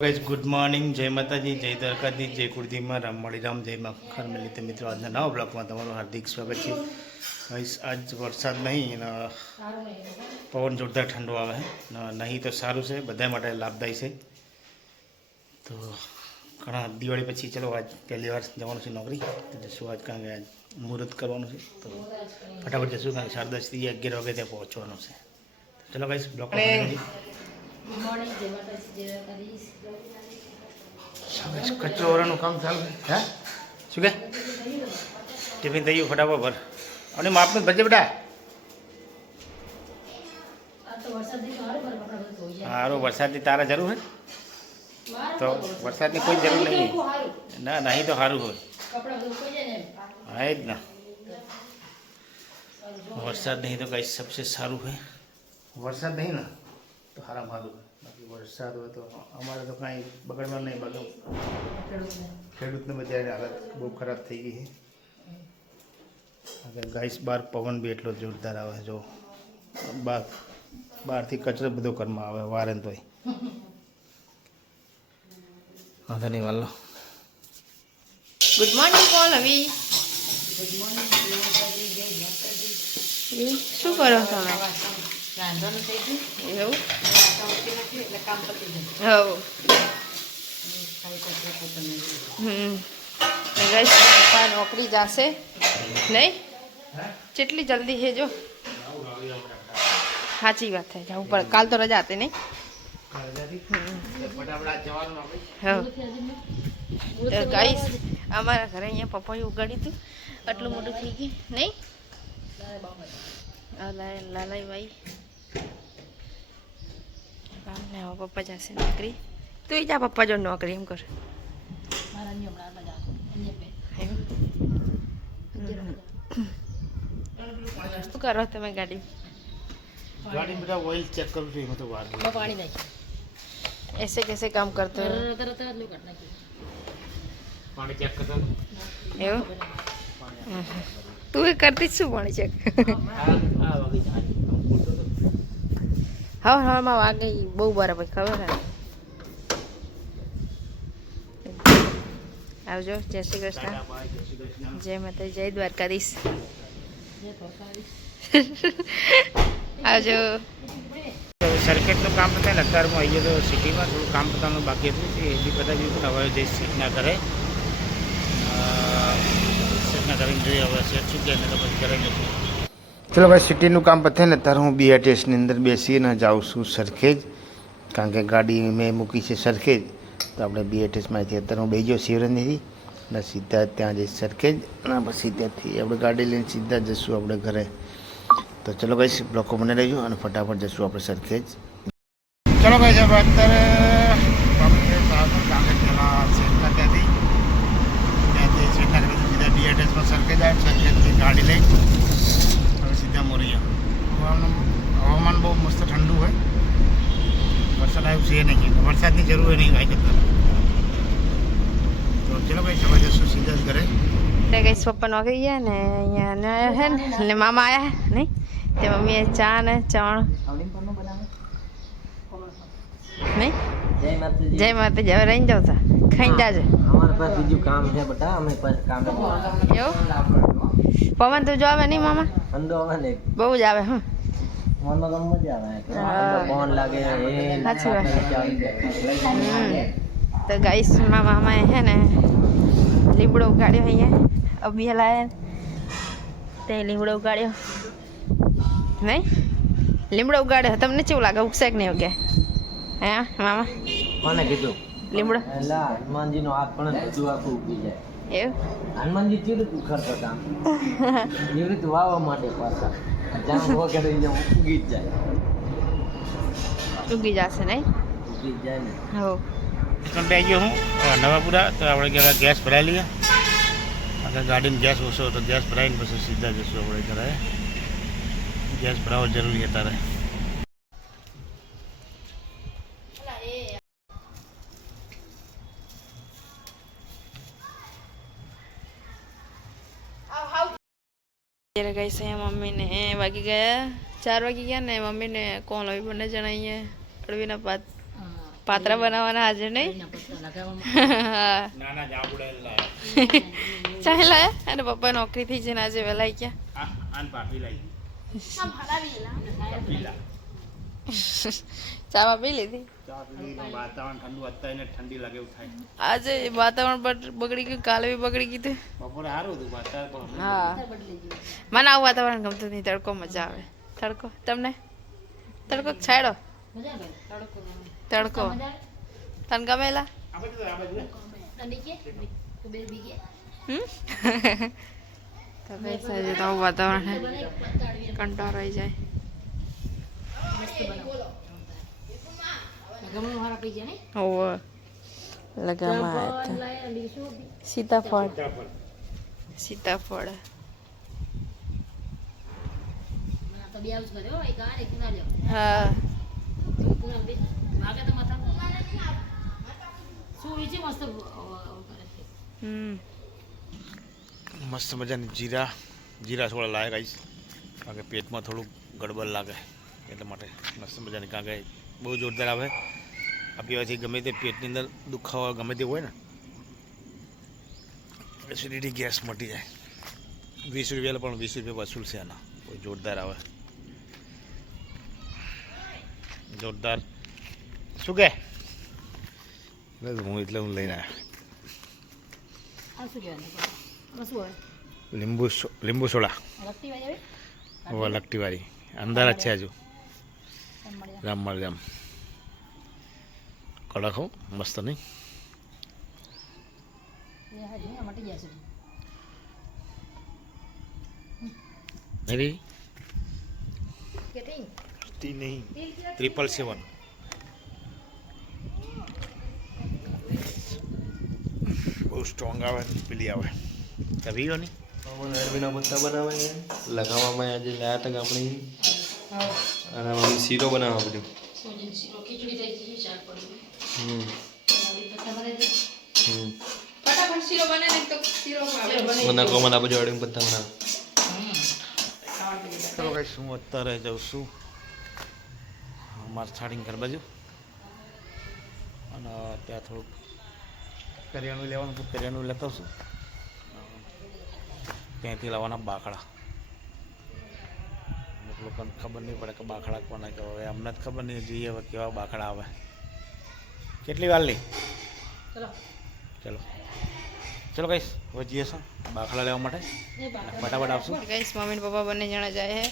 Guys good morning जय माताजी जय द्वारकाधीश जय कुलदीमा राम मणिराम जय माँ खरमेली तो मित्रों आज नवा ब्लॉक में तमाરું हार्दिक स्वागत है। गाइस आज वरसाद नहीं पवन जोरदार ठंडो आवे है नहीं तो सारू से बधाय माटे लाभदायी है। तो घણા दिवाળી પછી चलो आज पहली बार जवानुं છે नौकरी तो जशुं आज કારણ કે आज मुहूर्त करवानुं છે तो फटाफट जशुं કારણ કે 10:30 થી 11 વાગે ત્યાં પહોંચવાનું છે। चलो गाइस ब्लॉक में ગુડ મોર્નિંગ જય માતાજી જય દ્વારકાધીશ। कचरो वाળાનું કામ ચાલુ હે શું કે ટિફિન થઈ ગયું ફટાફટ ભર અને માપનું ભરજે બેટા। આ તો વરસાદની સારું પર કપડા બધું ધોઈ જાય। સારું વરસાદની તારા જરૂર હોય તો વરસાદની કોઈ જરૂર નહીં ના નહીં તો સારું હોય કપડા બધું ધોઈ જાય ને હા જ ના વરસાદ નહીં તો કઈ सबसे સારું है। વરસાદ નહીં ને તો સારા સારું હોય બાકી વરસાદ હોય તો અમારે તો કાંઈ બગડવાનું નહીં બધું ખેડૂતને બધાની હાલત બહુ ખરાબ થઈ ગઈ છે। ગાઈસ બહાર પવન બી એટલો જોરદાર આવે જો બહારથી કચરો બધો ઘરમાં આવે વારે તોય વાંધો નહીં વાલો। ગુડ મોર્નિંગ કોલ હવે ગુડ મોર્નિંગ જય માતાજી જય દ્વારકાધીશ। શું કરો તમે? રાંધવાનું થઈ ગયું એવું એટલે કામ પતી ગયું ગાઈસ પપ્પા નોકરી જાશે નહીં કેટલી જલ્દી છે જો સાચી વાત થાય જવું પડે કાલ તો રજા હતી નહીં તો ગાઈસ અમારા ઘરે અહીંયા પપૈયું ઉગાડ્યું હતું આટલું મોટું થઈ ગયું નહીં લાલાઈ ભાઈ ને હવે પપ્પા જશે નોકરી તું જા પપ્પા જો નોકરી એમ કર શું કરો તમે ગાડી गाड़ी मेरा ऑयल चेक कर रही तो बाहर पानी नहीं ऐसे कैसे काम करते हो पानी चेक करता એવું તું એ કરતી જ શું પાણી ચેક હા હા માં વાગે બહુ બરાબર ખબર હે આવજો જય શ્રી કૃષ્ણ જય માતા જય દ્વારકાધીશ આવજો। સર્કિટનું કામ પતાય ને અત્યારમાં આવીએ તો સિટીમાં થોડું કામ પતાવવાનું બાકી હતું એ બી પતાવી દીધું હવે જે સેટના કરે સેટના કરીને જોઈએ હવે સેટ શું કહે તો પછી કરે નથી। ચલો ભાઈ સિટીનું કામ પતે ને ત્યારે હું BRTSની અંદર બેસીને જાઉં છું સરખેજ કારણ કે ગાડી મેં મૂકી છે સરખેજ તો આપણે BRTSમાંથી અત્યારે હું બેસી ગયો શિવરંજીથી અને સીધા ત્યાં જઈશ સરખેજ અને પછી ત્યાંથી આપણે ગાડી લઈને સીધા જઈશું આપણે ઘરે। તો ચલો ભાઈ બ્લોકો બને રહેજો અને ફટાફટ જઈશું આપણે સરખેજ। ચલો ભાઈ સાહેબ અત્યારે ત્યાંથી સીધા BRTSમાં સરખેજ આવે સરખેજથી ગાડી લઈ હવે સીધા મોરૈયા। હવામાન બહુ મસ્ત ઠંડુ હોય વરસાદ આવ્યું છે નહીં વરસાદની જરૂર હોય નહીં ભાઈ કરતા તો ચલો ભાઈ સવારે જઈશું સીધા જ ઘરે। એટલે કઈ પપ્પા નોકરી ગયા ને અહીંયા હે ને મામા આવ્યા નહીં તે મમ્મીએ ચા ને ચવાણું નહીં જય માતાજી હવે રહી જાવ તા ખાઈ જાજો અમારે પાસે બીજું કામ છે બેટા અમે કામ એવું પવન તો જો આવે નહીં મામા અંદો આવે ને બહુ જ આવે હું ફોનમાં કામ મજા આવે ફોન લાગે સાચી વાત તો ગાઈસ મામાએ હે ને લીમડો ઉગાડ્યો અહીંયા અભિયા લાયા તે લીમડો ઉગાડ્યો નહીં લીમડો ઉગાડ્યો તમને કેવું લાગે ઉગશે કે નહીં ઉગે હે મામા કોને કીધું લીમડો એલા હનુમાનજી નો હાથ પણ બધું આખું ઉગી જાય એવું હનુમાનજી કેવી રીતે ઉખડતા કામ એવી રીતે વાવવા માટે પાછા જામ વગેરે ઉગી જ જાય ઉગી જશે નહીં ઉગી જ જાય ને હો બે ગયો હું નવાપુરા તો આપણે કહેવાય ગેસ ભરાઈ લઈએ અગર ગાડીમાં ગેસ ઓછો તો ગેસ ભરાઈને પછી સીધા જઈશું આપણે ઘરે ગેસ ભરાવો જરૂરી છે તારે। અત્યારે ગઈ છે મમ્મીને વાગી ગયા 4 વાગી ગયા ને મમ્મીને કોણ આવી બંને જણા અહીંયા અડવીના પાત પાત્રા બનાવવાના આજે નહીં હા નાના જાબુડા ચાહે લાયા અને પપ્પા નોકરી થઈ છે ને આજે વહેલા ગયા આન પાપી લાઈ પીલા ચામાં પી લીધી ચા પીને વાતાવરણ ઠંડુ અત્યારે ઠંડી લાગે એવું થાય આજે વાતાવરણ પણ બગડી ગયું કાલે બી બગડી ગયું બપોરે સારું હતું વાતાવરણ હા મને આવું વાતાવરણ ગમતું નહીં તડકો મજા આવે તડકો તમને તડકો છાડો તડકો તને ગમેલા તો કઈ સાજે તો આવું વાતાવરણ કંટાળો આવી જાય ઓવ લગામાં સીતાફળ સીતાફળ હા મસ્ત મજાની જીરા જીરા થોડા લાગે ગાઈસ કારણ કે પેટમાં થોડું ગડબડ લાગે એટલા માટે મસ્ત મજાની કારણ કે બહુ જોરદાર આવે આ પીવાથી ગમે તે પેટની અંદર દુખાવા ગમે તે હોય ને એસિડિટી ગેસ મટી જાય 20 રૂપિયા પણ 20 રૂપિયા વસૂલ છે આના કોઈ જોરદાર આવે જોરદાર શું કે હું એટલે હું લઈને આવ્યો લીંબુ સોડા લગતી વાળી અંદર જ છે હજુ રામમળ જામ કડક હો મસ્ત નહીં નહીં નહીં 777 બહુ સ્ટ્રોંગ આવે પેલી આવે પીવો નહીં અરબીના પત્તા બનાવે છે લગાવવામાં આજે લાયા હતા આપણી અને આમ શીરો બનાવવા બધું મને કહો મને બધું અરબી પત્તા બનાવે ચલો કઈ હું અત્યારે જાઉં છું મારે છાડીને ઘર બાજુ અને ત્યાં થોડુંક કરિયાણું લેવાનું તો કરિયાણું લેતો છું ત્યાંથી લાવવાના બાકડા અમુક લોકોને ખબર નહીં પડે કે બાકડા કોના કે હવે અમને જ ખબર નહીં જોઈએ હવે કેવા બાકડા આવે કેટલી વાર લઈ ચલો ચલો કઈશ હવે જઈએ છો બાકડા લેવા માટે ફટાફટ આવશું ગઈશ મમ્મી ને પપ્પા બંને જણા જાય હે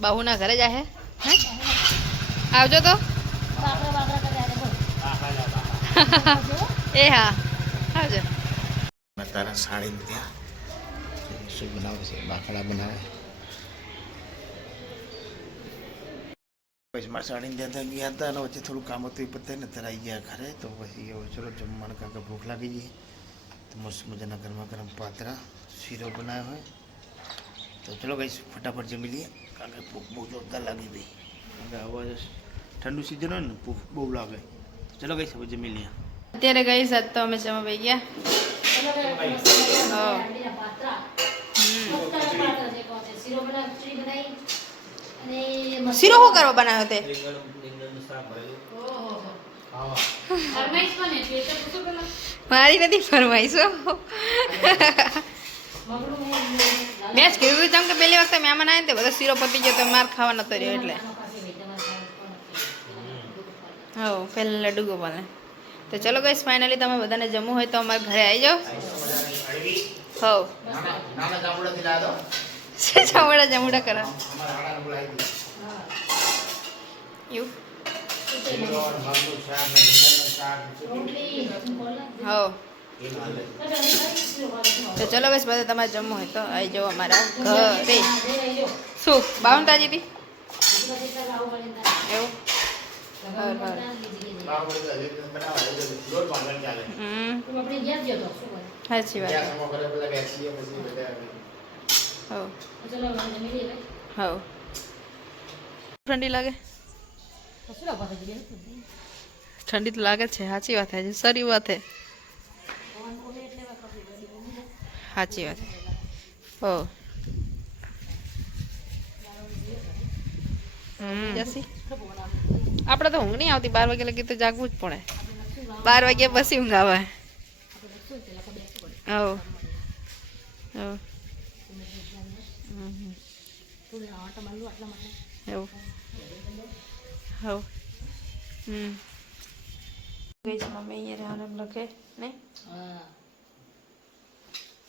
બાહુના ઘરે જાય હે આવજો તો એ હા આવજો તારા સાડી ત્યાં શું બનાવે છે બાકડા બનાવે પછી મારા સાડીને ત્યાં ગયા હતા અને વચ્ચે થોડું કામ હતું એ પતાય ને ત્યારે આવી ગયા ઘરે તો પછી હવે ચલો જમવાનું કારણ કે ભૂખ લાગી ગઈ તો મસ્ત મજાના ગરમા ગરમ પાત્રા શીરો બનાવ્યો હોય તો ચલો કઈ ફટાફટ જમી લઈએ કારણ કે ભૂખ બહુ જોરદાર લાગી ગઈ કારણ કે હવે ઠંડુ સિઝન હોય ને ભૂખ બહુ લાગે ચલો કઈ હવે જમી લઈએ અત્યારે ગઈ સાત તો અમે જમા ભાઈ ગયા શીરો શું કરવા બનાવ્યો તે મારી નથી ફરમાઈશો મેં જ કીધું જેમ કે પહેલી વખતે મહેમાન આવ્યા ને તે બધા શીરો પતી ગયો તો માર ખાવા નતો રહ્યો એટલે હો પહેલા લડ્ડુ ગોપાલને તો ચલો ગઈશ ફાઇનલી તમે બધાને જમવું હોય તો અમારા ઘરે આવી જાઓ હો જમુડા કરો એવું હો તો ચલો બસ બધા તમારે જમવું હોય તો આવી જાઓ અમારા ઘરે શું 52 તાજી હતી એવું સાચી વાત હો ઠંડી લાગે ઠંડી તો લાગે છે સાચી વાત છે સારી વાત છે સાચી વાત હો જસી આપણે તો ઊંઘ નહીં આવતી 12 વાગે લગી તો જાગવું જ પડે 12 વાગ્યા પછી ઊંઘ આવે હવ હવ એવું હવ ગઈ છે મમ્મી અહીંયા રામ લખે નહીં હા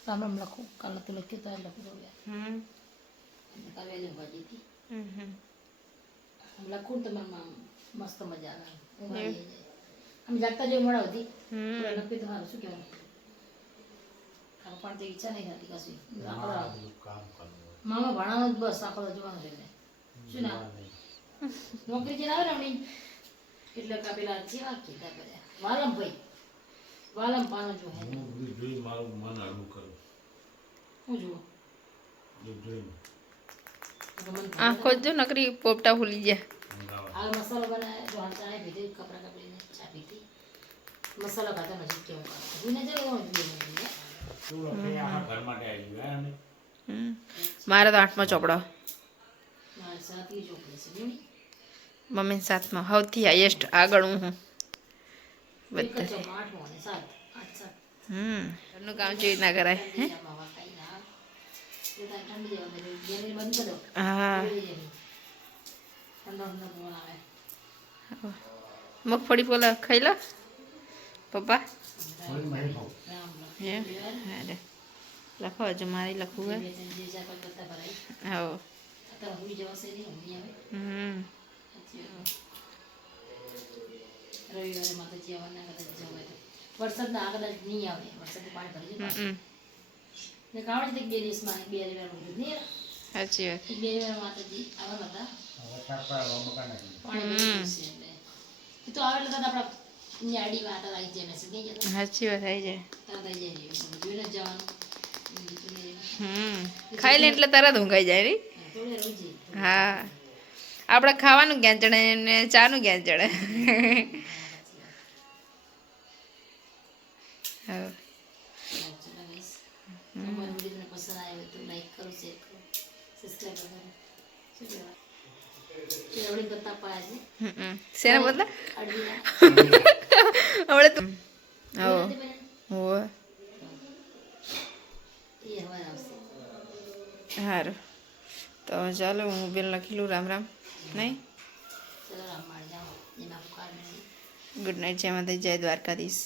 રામ રામ લખું કાલે તો લખ્યું તો લખું કાલે ભાજી હતી લખું તો મને મસ્ત મજા આવે આમ જાગતા જેવું મળા હતી લખ્યું તો સારું શું કહેવાનું પણ તો ઈચ્છા નહીં થતી કશું મામા ભણાવવાનું જ બસ આખો જોવાનું છે એને શું ના નોકરી જે આવે ને એમની એટલે કાપેલા જેવા કીધા બધા વાલમ ભાઈ વાલમ પાનો જો હે મારું મન હળવું કરું હું જુઓ આંખો જો નકરી પોપટા ફૂલી ગયા આ મસાલો બનાવ્યા જો હાલતા ભીધી કપડા કપડીને ચા પીતી મસાલો ખાતા નથી કેવું હું ને જવું ઘર માટે આવી ગયા મારે તો 8મો ચોપડો મારે સાથી ચોપડી છે નહીં મમ્મી 7માં સૌથી હાઈએસ્ટ આગળ હું એક જ ચોપડો 8 અને 7 8 ઘરનું કામ કેવી રીતના કરાય હે 7 માવા ખાઈ ના એ તો ઠંડી જેવા મેં ગેરેજ બંધ કરી દો હા ઠંડો ઠંડો પવન આવે મગફળી પોલા ખાઈ લો પપ્પા રામ હે હા રે લખો હજુ મારે લખવું હે જે ચાર પાંચ પત્તા ભરાઈ હવ અત્યારે હુઈ જવાશે નહીં ઊંઘી આવે રવિવારે માતાજી આવવાના કદાચ જવાય તો વરસાદના આ કદાચ નહીં આવે વરસાદનું પાણી ભરી જાય ને કાવડ છે 2 દિવસમાં 2 રવિવાર બધું નહીં સાચી વાત 2 રવિવાર માતાજી આવવાના હતા પાણી ભરી જશે એટલે એ તો આવે એટલે આપણા ન્યાડી વાત આવી જાય મેસેજ નહીં જતા સાચી વાત આવી જાય તરત આવી જાય જોઈને જ જવાનું ખાઈ લે એટલે તરત ઊંઘાઈ જાય નહીં થોડે રોજી હા આપણે ખાવાનું ક્યાં ચડે ને ચાનું ક્યાં ચડે હા તમારો વિડીયો પસંદ આવ્યો તો લાઈક કરો શેર કરો સબસ્ક્રાઈબ કરો શું કહેવાય એવડી બતા પાયા છે શેના બદલા અડવીના હમણે તો હો હો એ હવા આવશે સારું તો ચાલો હું બેન લખી લઉં રામ રામ નહીં ચલો રામ માળી જાઓ એના પુકાર નથી ગુડ નાઇટ જય માતા જય દ્વારકાધીશ